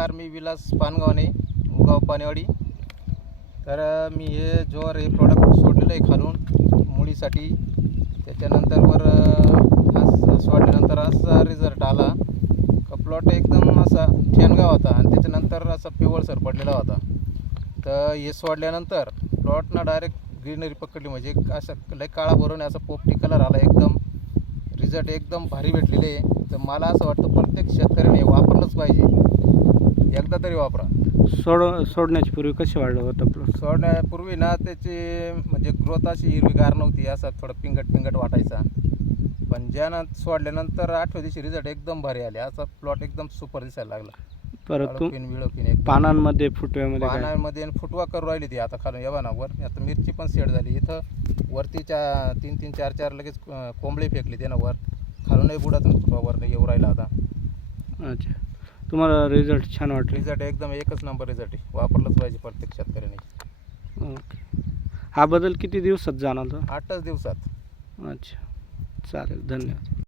नमस्कार मी विलास पानगावने उगाव पानेवाडी. तर मी हे जोर हे प्रॉडक्ट सोडलेलं आहे खालून मुळीसाठी. त्याच्यानंतर वर आज सोडल्यानंतर असा रिझल्ट आला. का प्लॉट एकदम असा ठेणगाव होता आणि त्याच्यानंतर असा पिवळसर पडलेला होता. तर हे सोडल्यानंतर प्लॉटनं डायरेक्ट ग्रीनरी पकडली म्हणजे असं लय काळा भरून असा पोपटी कलर आला एकदम. रिझल्ट एकदम भारी भेटलेले आहे. तर मला असं वाटतं प्रत्येक शेतकऱ्याने हे वापरलंच पाहिजे एकदा तरी वापरा. सोड सोडण्याची पूर्वी कशी वाढलं होतं प्लॉट सोडण्यापूर्वी ना त्याची म्हणजे ग्रोथ अशी हिरवीगार नव्हती असा थोडं पिंगट पिंगट वाटायचा. पण ज्यानं सोडल्यानंतर आठव्या दिवशी रिझल्ट एकदम भारी आले. असा प्लॉट एकदम सुपर दिसायला लागला. परत तू विळोपिन पानांमध्ये फुटव्यामध्ये काय? पानांमध्ये आणि फुटवा करू राहिली ती आता खालून येवा ना वर आता मिरची पण सेट झाली. इथं वरतीच्या तीन तीन चार चार लगेच अं, कोंबडी फेकली त्यानं वर. खालूनही बुडात फुटवा वर येऊ राहिला आता. अच्छा. तुम्हाला रिझल्ट छान वाटले. रिझल्ट एकदम एकच नंबर रिझल्ट आहे. वापरलंच पाहिजे प्रत्येक शेतकऱ्याने. ओके हा बदल किती दिवसात जाणवला आठच दिवसात. अच्छा. चालेल. धन्यवाद.